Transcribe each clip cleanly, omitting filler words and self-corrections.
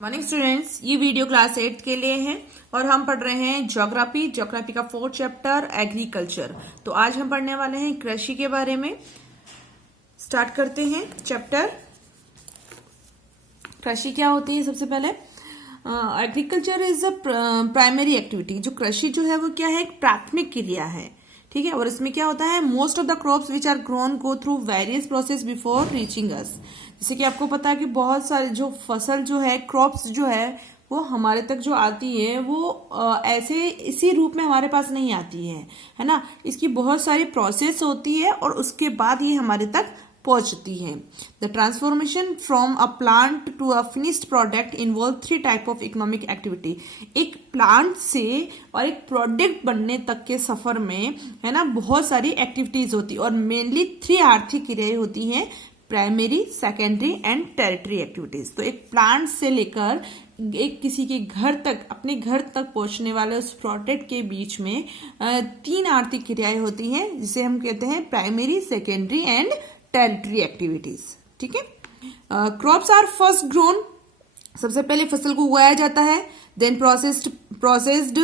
Morning students, ये video class 8 के लिए है और हम पढ़ रहे हैं ज्योग्राफी का 4th चैप्टर एग्रीकल्चर। तो आज हम पढ़ने वाले हैं कृषि के बारे में। स्टार्ट करते हैं चैप्टर। कृषि क्या होती है? सबसे पहले agriculture is a primary activity. जो कृषि जो है वो क्या है? एक प्राथमिक क्रिया है, ठीक है। और इसमें क्या होता है? Most of the crops which are grown go through various process before reaching us. जैसे कि आपको पता है कि बहुत सारे जो फसल जो है, क्रॉप्स जो है, वो हमारे तक जो आती है वो ऐसे इसी रूप में हमारे पास नहीं आती है ना। इसकी बहुत सारी प्रोसेस होती है और उसके बाद ये हमारे तक पहुंचती है। The transformation from a plant to a finished product involve 3 type of economic activity. एक प्लांट से और एक प्रोडक्ट बनने तक के सफर में, है ना, बहुत सारी एक्टिविटीज होती है और मेनली 3 आर्थिक क्रियाएं होती हैं: primary, secondary and territory activities. तो एक प्लांट से लेकर एक किसी के घर तक, अपने घर तक पहुंचने वाले उस प्रोडक्ट के बीच में 3 आर्थिक क्रियाएं होती हैं, जिसे हम कहते हैं primary, secondary and territory activities, ठीक है। Crops are first grown. सबसे पहले फसल को उगाया जाता है, देन प्रोसेस्ड,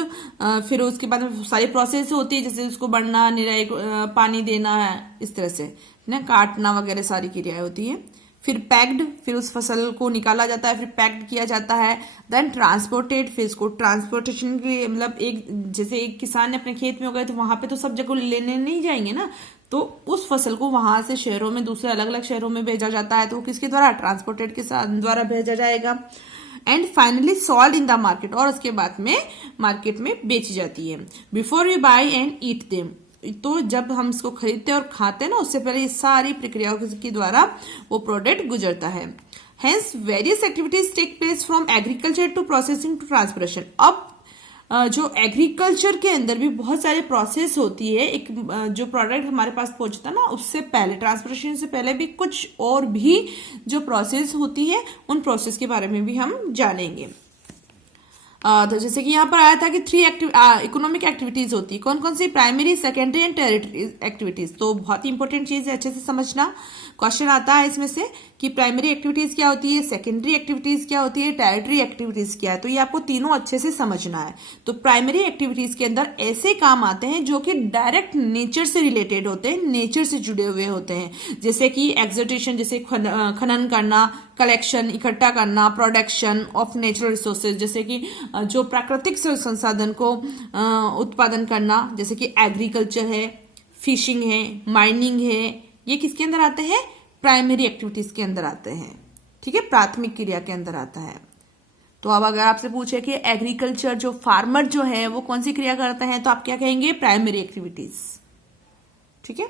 फिर उसके बाद में सारी प्रोसेस होती है, जैसे उसको बढ़ना, निराई, पानी देना है, इस तरह से ना, काटना वगैरह सारी क्रियाएं होती है। फिर पैक्ड, फिर उस फसल को निकाला जाता है, फिर पैक्ड किया जाता है। देन ट्रांसपोर्टेड, फिर इसको ट्रांसपोर्टेशन के मतलब एक, जैसे एक किसान ने अपने खेत में उगाए तो वहां पे तो सब जगह लेने नहीं जाएंगे ना, तो उस फसल को वहां से शहरों में, दूसरे अलग अलग शहरों में भेजा जाता है। तो किसके द्वारा? ट्रांसपोर्टेड के द्वारा भेजा जाएगा। And finally sold in the market, और उसके बाद में मार्केट में बेची जाती है। Before we buy and eat them, तो जब हम इसको खरीदते और खाते हैं ना, उससे पहले ये सारी प्रक्रियाओं के द्वारा वो प्रोडक्ट गुजरता है। Hence various activities take place from agriculture to processing to transportation. अब जो एग्रीकल्चर के अंदर भी बहुत सारे प्रोसेस होती है। एक जो प्रोडक्ट हमारे पास पहुंचता ना, उससे पहले, ट्रांसपोर्टेशन से पहले भी कुछ और भी जो प्रोसेस होती है, उन प्रोसेस के बारे में भी हम जानेंगे। तो जैसे कि यहाँ पर आया था कि 3 इकोनॉमिक एक्टिविटीज होती है। कौन कौन सी? Primary, secondary and territory activities. तो बहुत ही इंपॉर्टेंट चीज है, अच्छे से समझना। क्वेश्चन आता है इसमें से कि प्राइमरी एक्टिविटीज क्या होती है, सेकेंडरी एक्टिविटीज क्या होती है, टेरिटरी एक्टिविटीज क्या है। तो ये आपको तीनों अच्छे से समझना है। तो प्राइमरी एक्टिविटीज के अंदर ऐसे काम आते हैं जो कि डायरेक्ट नेचर से रिलेटेड होते हैं, नेचर से जुड़े हुए होते हैं, जैसे कि एक्सप्लोइटेशन, जैसे खनन करना, कलेक्शन, इकट्ठा करना, प्रोडक्शन ऑफ नेचुरल रिसोर्सेज, जैसे कि जो प्राकृतिक संसाधन को उत्पादन करना, जैसे कि एग्रीकल्चर है, फिशिंग है, माइनिंग है। ये किसके अंदर आते हैं? प्राइमरी एक्टिविटीज के अंदर आते हैं, ठीक है, प्राथमिक क्रिया के अंदर आता है। तो अब अगर आपसे पूछे कि एग्रीकल्चर, जो फार्मर जो है वो कौन सी क्रिया करते हैं, तो आप क्या कहेंगे? प्राइमरी एक्टिविटीज, ठीक है।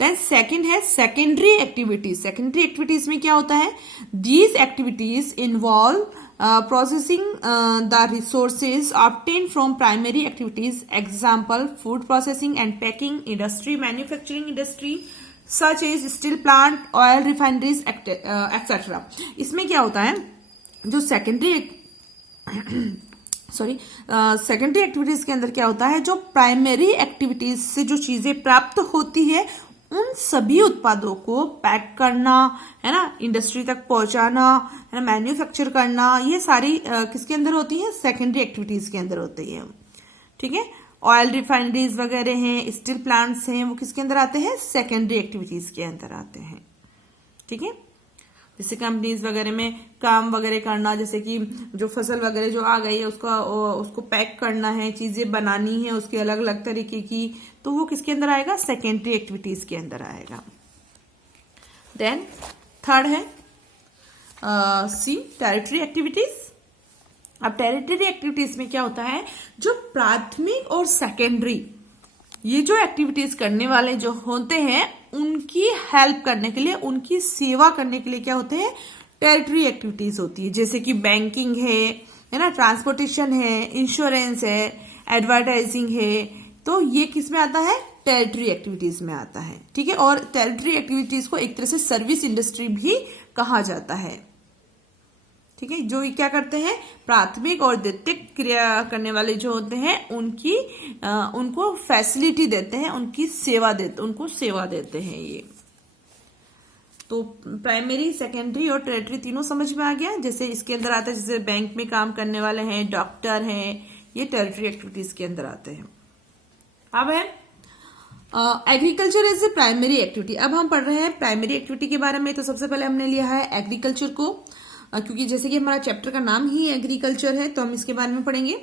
देन सेकंड है सेकेंडरी एक्टिविटीज। सेकेंडरी एक्टिविटीज में क्या होता है? These activities involve processing the resources obtain from primary activities. Example: food processing and packing industry, manufacturing industry such as steel plant, oil refineries etcetera. इसमें क्या होता है? जो सेकेंडरी सेकेंडरी एक्टिविटीज के अंदर क्या होता है? जो प्राइमरी एक्टिविटीज से जो चीजें प्राप्त होती है, उन सभी उत्पादों को पैक करना, है ना, इंडस्ट्री तक पहुंचाना, है ना, मैन्युफैक्चर करना, ये सारी किसके अंदर होती है? सेकेंडरी एक्टिविटीज के अंदर होती है, ठीक है। ऑयल रिफाइनरीज वगैरह हैं, स्टील प्लांट्स हैं, वो किसके अंदर आते हैं? सेकेंडरी एक्टिविटीज के अंदर आते हैं, ठीक है। जैसे कंपनीज वगैरह में काम वगैरह करना, जैसे कि जो फसल वगैरह जो आ गई है उसको पैक करना है, चीजें बनानी है उसके अलग अलग तरीके की, तो वो किसके अंदर आएगा? सेकेंडरी एक्टिविटीज के अंदर आएगा। देन थर्ड है सी टेरिटरी एक्टिविटीज। अब टेरिटरी एक्टिविटीज में क्या होता है? जो प्राथमिक और सेकेंडरी, ये जो एक्टिविटीज करने वाले जो होते हैं, उनकी हेल्प करने के लिए, उनकी सेवा करने के लिए क्या होते हैं? टेरिटरी एक्टिविटीज होती है। जैसे कि बैंकिंग है ना, ट्रांसपोर्टेशन है, इंश्योरेंस है, एडवर्टाइजिंग है। तो ये किस में आता है? टेरिटरी एक्टिविटीज में आता है, ठीक है। और टेरिटरी एक्टिविटीज को एक तरह से सर्विस इंडस्ट्री भी कहा जाता है, ठीक है। जो क्या करते हैं? प्राथमिक और द्वितीयक क्रिया करने वाले जो होते हैं, उनको फैसिलिटी देते हैं, उनको सेवा देते हैं ये। तो प्राइमरी, सेकेंडरी और टेरिटरी तीनों समझ में आ गया। जैसे इसके अंदर आता है, जैसे बैंक में काम करने वाले हैं, डॉक्टर हैं, ये टेरिटरी एक्टिविटीज के अंदर आते हैं। अब है agriculture is a primary activity. अब हम पढ़ रहे हैं प्राइमरी एक्टिविटी के बारे में। तो सबसे पहले हमने लिया है एग्रीकल्चर को, क्योंकि जैसे कि हमारा चैप्टर का नाम ही एग्रीकल्चर है, तो हम इसके बारे में पढ़ेंगे।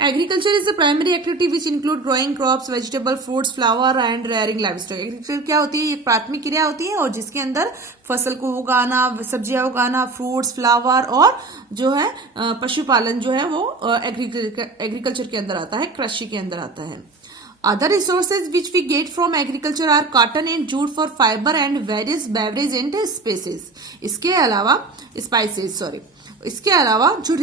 Agriculture is a primary activity which include growing crops, vegetable, fruits, flower and rearing livestock. Agriculture क्या होती है? ये प्राथमिक क्रिया होती है और जिसके अंदर फसल को उगाना, सब्जियां उगाना, फ्रूट्स, फ्लावर और जो है पशुपालन जो है वो एग्रीकल्चर के अंदर आता है, कृषि के अंदर आता है। Other resources which we get from agriculture are cotton and jute for fiber and various beverage and spices. इसके अलावा इसके अलावा जो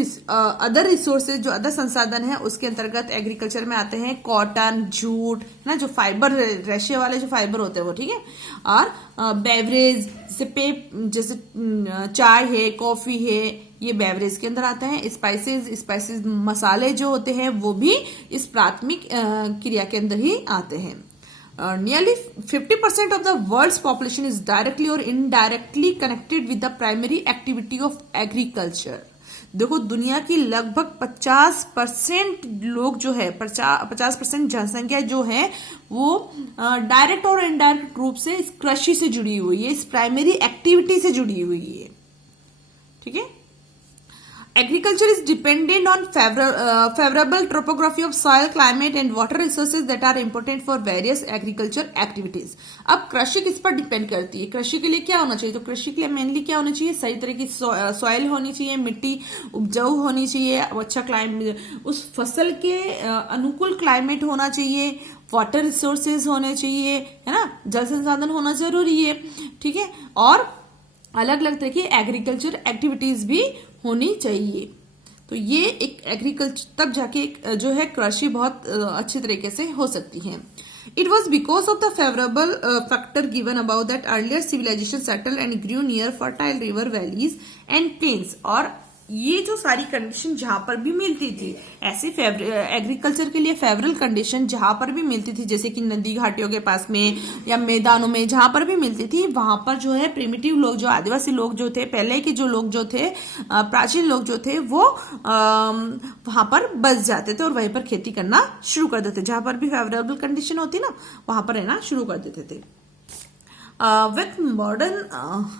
अदर रिसोर्सेज, जो अदर संसाधन है उसके अंतर्गत एग्रीकल्चर में आते हैं कॉटन, जूट, ना जो फाइबर, रेशे वाले जो फाइबर होते हैं वो, ठीक है, और बेवरेज जैसे चाय है, कॉफी है, ये बेवरेज के अंदर आते हैं। स्पाइसेस मसाले जो होते हैं वो भी इस प्राथमिक क्रिया के अंदर ही आते हैं। Nearly 50% of the world's population is directly or indirectly connected with the primary activity of agriculture. देखो, दुनिया की लगभग 50% लोग जो है, 50% जनसंख्या जो है वो डायरेक्ट और इनडायरेक्ट रूप से इस कृषि से जुड़ी हुई है, इस प्राइमरी एक्टिविटी से जुड़ी हुई है, ठीक है। Agriculture is dependent on favorable topography of soil, climate and water resources that are important for various agriculture activities. अब कृषि किस पर डिपेंड करती है? कृषि के लिए क्या होना चाहिए? तो कृषि के लिए मेनली क्या होना चाहिए? सही तरह की सॉइल होनी चाहिए, मिट्टी उपजाऊ होनी चाहिए, अच्छा क्लाइमेट, उस फसल के अनुकूल क्लाइमेट होना चाहिए, वाटर रिसोर्सेज होने चाहिए, है ना, जल संसाधन होना जरूरी है, ठीक है, और अलग अलग तरह की एग्रीकल्चर एक्टिविटीज भी होनी चाहिए। तो ये एक एग्रीकल्चर, तब जाके जो है कृषि बहुत अच्छी तरीके से हो सकती है। It was because of the favorable factor given above that earlier civilization settled and grew near fertile river valleys and plains। और ये जो सारी कंडीशन जहां पर भी मिलती थी, ऐसी एग्रीकल्चर के लिए फेवरल कंडीशन जहां पर भी मिलती थी, जैसे कि नदी घाटियों के पास में या मैदानों में जहां पर भी मिलती थी, वहां पर जो है प्रिमिटिव लोग, जो आदिवासी लोग जो थे, पहले के जो लोग जो थे, प्राचीन लोग जो थे, वो वहां पर बस जाते थे और वहीं पर खेती करना शुरू कर देते। जहां पर भी फेवरेबल कंडीशन होती ना, वहां पर रहना शुरू कर देते थे। With modern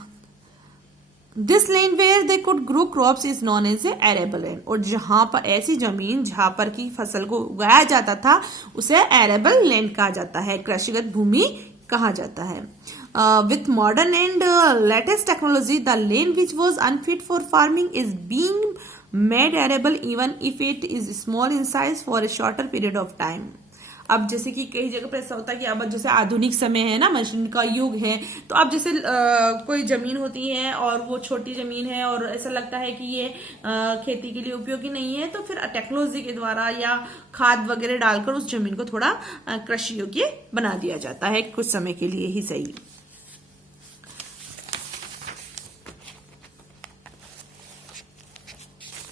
this land where they could grow crops is known as a arable land. और जहां पर ऐसी जमीन जहां पर की फसल को उगाया जाता था उसे एरेबल लैंड कहा जाता है, कृषिगत भूमि कहा जाता है। With modern and latest technology the land which was unfit for farming is being made arable even if it is small in size for a shorter period of time. अब जैसे कि कई जगह पर ऐसा होता है कि अब जैसे आधुनिक समय है ना, मशीन का युग है, तो अब जैसे कोई जमीन होती है और वो छोटी जमीन है और ऐसा लगता है कि ये खेती के लिए उपयोगी नहीं है, तो फिर टेक्नोलॉजी के द्वारा या खाद वगैरह डालकर उस जमीन को थोड़ा कृषि योग्य बना दिया जाता है, कुछ समय के लिए ही सही।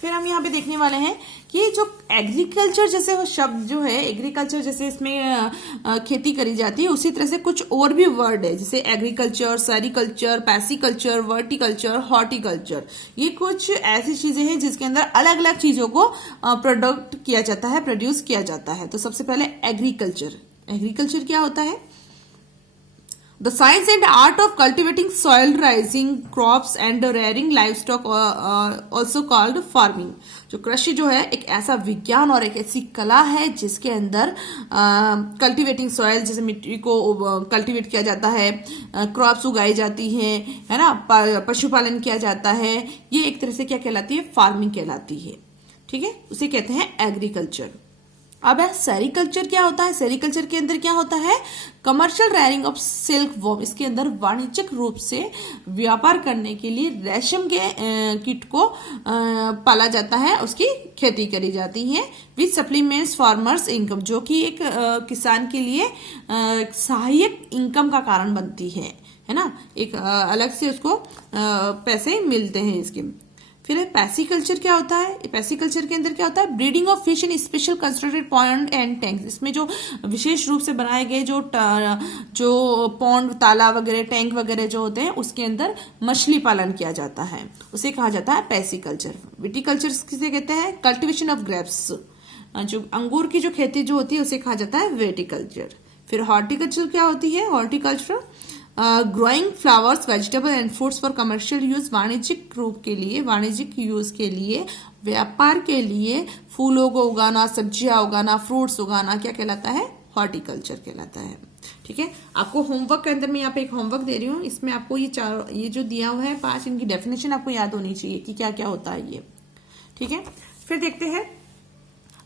फिर हम यहाँ पे देखने वाले हैं कि जो एग्रीकल्चर जैसे शब्द जो है, एग्रीकल्चर जैसे इसमें खेती करी जाती है, उसी तरह से कुछ और भी वर्ड है, जैसे एग्रीकल्चर, सेरिकल्चर, पैसिकल्चर, वर्टिकल्चर, हॉर्टिकल्चर। ये कुछ ऐसी चीजें हैं जिसके अंदर अलग अलग चीजों को प्रोडक्ट किया जाता है, प्रोड्यूस किया जाता है। तो सबसे पहले एग्रीकल्चर। एग्रीकल्चर क्या होता है? The science and art of cultivating soil, raising crops and rearing livestock, also called farming। जो कृषि जो है एक ऐसा विज्ञान और एक ऐसी कला है जिसके अंदर कल्टिवेटिंग सॉइल, जैसे मिट्टी को कल्टिवेट किया जाता है, क्रॉप्स उगाई जाती हैं, है ना, पशुपालन किया जाता है, ये एक तरह से क्या कहलाती है? फार्मिंग कहलाती है, ठीक है, उसे कहते हैं एग्रीकल्चर। अब सेरिकल्चर क्या होता है? सेरिकल्चर के अंदर क्या होता है? Commercial rearing of silk worm. इसके अंदर वाणिज्यिक रूप से व्यापार करने के लिए रेशम के कीट को पाला जाता है, उसकी खेती करी जाती है। विच सप्लीमेंट्स फार्मर्स इनकम, जो कि एक किसान के लिए सहायक इनकम का कारण बनती है ना, एक अलग से उसको पैसे मिलते हैं इसके। फिर है पैसिकल्चर। क्या होता है पैसिकल्चर के अंदर? क्या होता है? Breeding of fish in special constructed pond and tanks. इसमें जो विशेष रूप से बनाए गए जो पॉन्ड, तालाब वगैरह, टैंक वगैरह जो होते हैं उसके अंदर मछली पालन किया जाता है, उसे कहा जाता है पैसिकल्चर। विटिकल्चर किसे कहते हैं? कल्टिवेशन ऑफ ग्रेप्स, जो अंगूर की जो खेती जो होती है उसे कहा जाता है विटिकल्चर। फिर हॉर्टिकल्चर क्या होती है? Horticulture growing flowers, vegetable and fruits for commercial use, वाणिज्यिक रूप के लिए, वाणिज्यिक यूज के लिए, व्यापार के लिए फूलों को उगाना, सब्जियां उगाना, फ्रूट्स उगाना क्या कहलाता है? हॉर्टिकल्चर कहलाता है। ठीक है, आपको होमवर्क के अंदर मैं यहाँ पे एक होमवर्क दे रही हूँ, इसमें आपको ये जो दिया हुआ है 5, इनकी डेफिनेशन आपको याद होनी चाहिए कि क्या क्या होता है ये। ठीक है, फिर देखते हैं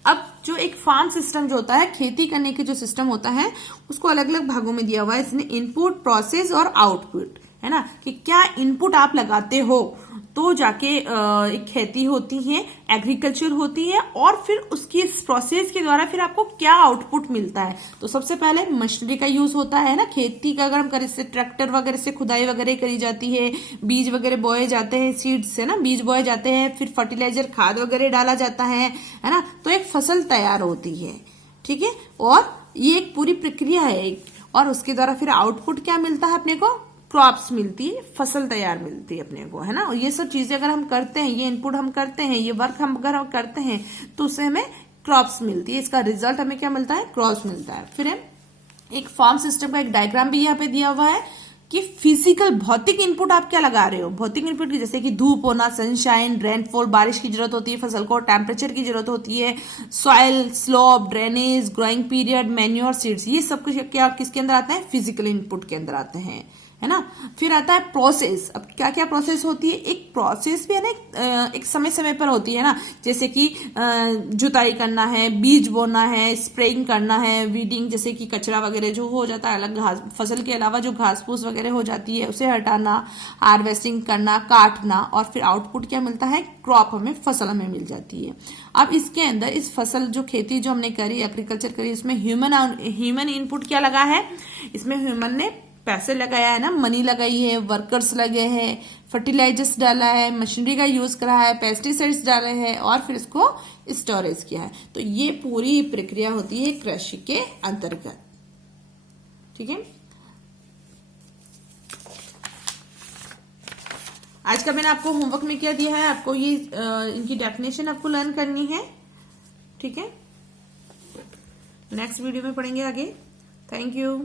अब जो एक फार्म सिस्टम जो होता है, खेती करने के जो सिस्टम होता है उसको अलग अलग भागों में दिया हुआ है इसने, इनपुट, प्रोसेस और आउटपुट, है ना, कि क्या इनपुट आप लगाते हो तो जाके एक खेती होती है, एग्रीकल्चर होती है, और फिर उसकी इस प्रोसेस के द्वारा फिर आपको क्या आउटपुट मिलता है। तो सबसे पहले मशीनरी का यूज होता है ना, खेती का अगर हम करें, इससे ट्रैक्टर वगैरह से खुदाई वगैरह करी जाती है, बीज वगैरह बोए जाते हैं, सीड्स से ना बीज बोए जाते हैं, फिर फर्टिलाइजर, खाद वगैरह डाला जाता है ना, तो एक फसल तैयार होती है। ठीक है, और ये एक पूरी प्रक्रिया है, और उसके द्वारा फिर आउटपुट क्या मिलता है अपने को? क्रॉप्स मिलती है, फसल तैयार मिलती है अपने को, है ना। और ये सब चीजें अगर हम करते हैं, ये इनपुट हम करते हैं, ये वर्क हम अगर हम करते हैं तो उससे हमें क्रॉप्स मिलती है, इसका रिजल्ट हमें क्या मिलता है? क्रॉप्स मिलता है। फिर एक फार्म सिस्टम का एक डायग्राम भी यहाँ पे दिया हुआ है कि फिजिकल, भौतिक इनपुट आप क्या लगा रहे हो। भौतिक इनपुट की जैसे कि धूप होना, सनशाइन, रेनफॉल, बारिश की जरूरत होती है फसल को, टेम्परेचर की जरूरत होती है, soil, slope, drainage, growing period, manure, seeds, ये सब कुछ क्या किसके अंदर आते हैं? फिजिकल इनपुट के अंदर आते हैं, है ना। फिर आता है प्रोसेस। अब क्या क्या प्रोसेस होती है? एक प्रोसेस भी है ना, एक समय समय पर होती है ना, जैसे कि जुताई करना है, बीज बोना है, स्प्रेइंग करना है, वीडिंग, जैसे कि कचरा वगैरह जो हो जाता है, अलग घास, फसल के अलावा जो घास फूस वगैरह हो जाती है उसे हटाना, हार्वेस्टिंग करना, काटना, और फिर आउटपुट क्या मिलता है? क्रॉप, हमें फसल हमें मिल जाती है। अब इसके अंदर इस फसल जो खेती जो हमने करी, एग्रीकल्चर करी, इसमें ह्यूमन इनपुट क्या लगा है? इसमें ह्यूमन ने पैसे लगाया है ना, मनी लगाई है, वर्कर्स लगे हैं, फर्टिलाइजर्स डाला है, मशीनरी का यूज करा है, पेस्टिसाइड्स डाले हैं, और फिर इसको स्टोरेज किया है। तो ये पूरी प्रक्रिया होती है कृषि के अंतर्गत। ठीक है, आज का मैंने आपको होमवर्क में क्या दिया है, आपको ये इनकी डेफिनेशन आपको लर्न करनी है। ठीक है, नेक्स्ट वीडियो में पढ़ेंगे आगे। Thank you.